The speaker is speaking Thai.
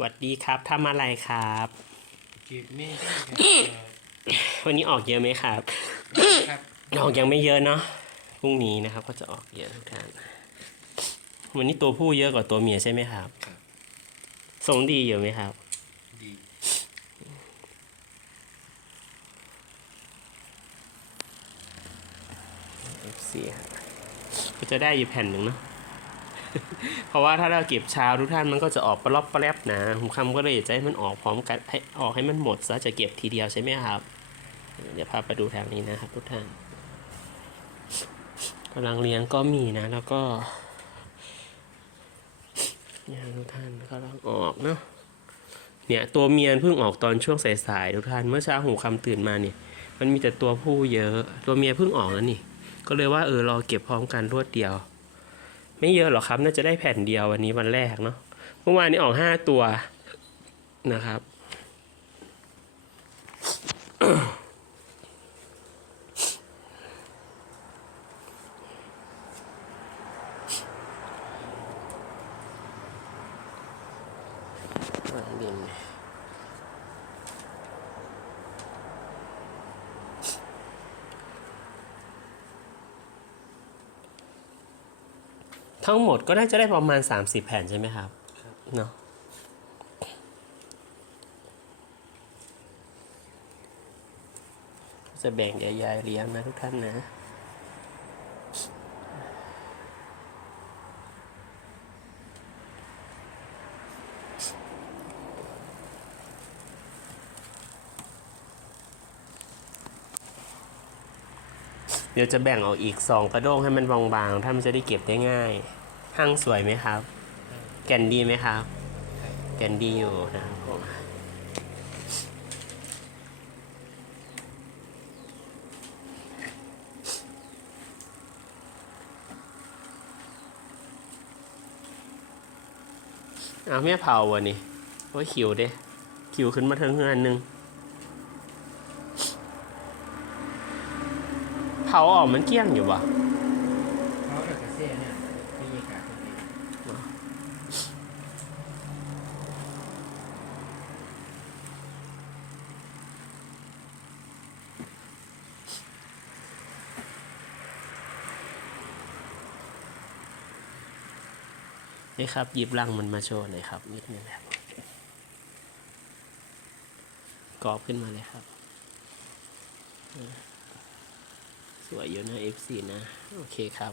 สวัสดีครับทำอะไรครับจีบแม่ได้ครับวันนี้ออกเยอะไหมครับเอ่อครับออกยังไม่เยอะเนาะพรุ่งนี้นะครับ ก็จะออกเยอะทุกท่านวันนี้ตัวผู้เยอะกว่าตัวเมียใช่ไหมครับครับทรงดีอยู่ไหมครับดี F4 ครับก็จะได้อยู่แผ่นหนึ่งเนาะ เพราะว่าถ้าเราเก็บเช้าทุกท่านมันก็จะออกปลอบปลบนะผมคำก็เลยอยากจะให้มันออกพร้อมกันให้ออกให้มันหมดซะจะเก็บทีเดียวใช่ไหมครับ เดี๋ยวพาไปดูทางนี้นะครับทุกท่านกำลังเลี้ยงก็มีนะ แล้วก็เนี่ยทุกท่านกำลังออกเนาะเนี่ยตัวเมียนเพิ่งออกตอนช่วงสายๆทุกท่านเมื่อเช้าหูคำตื่นมาเนี่ย มันมีแต่ตัวผู้เยอะ ตัวเมียเพิ่งออกแล้วนี่ ก็เลยว่าเออรอเก็บพร้อมกันรวดเดียว ไม่เยอะหรอกครับ น่าจะได้แผ่นเดียววันนี้วันแรกเนาะเมื่อวานนี้ออกห้าตัวนะครับวางดิน ทั้งหมดก็น่าจะได้ประมาณ 30 แผ่นใช่ไหมครับเนาะจะแบ่งยายๆเลี้ยงนะทุกท่านนะ ดี๋ยวจะแบ่งออกอีกสองกระด้งให้มันบางๆ ถ้ามันจะได้เก็บได้ง่ายห้างสวยไหมครับ แก่นดีไหมครับ แก่นดีอยู่นะครับผมเอาแม่เผาวะนี่โอ้ยคิวเด้คิวขึ้นมาเทิงเฮือนหนึง เผาออกมันเกลี้ยงอยู่วะเพราะเด็กระเซ่เนี่ยบรรยากาดนี่ครับหยิบรังมันมาโชว์หน่อยครับนิดนึงครับกรอบขึ้นมาเลยครับ สวยอยู่นะ FC นะ โอเคครับ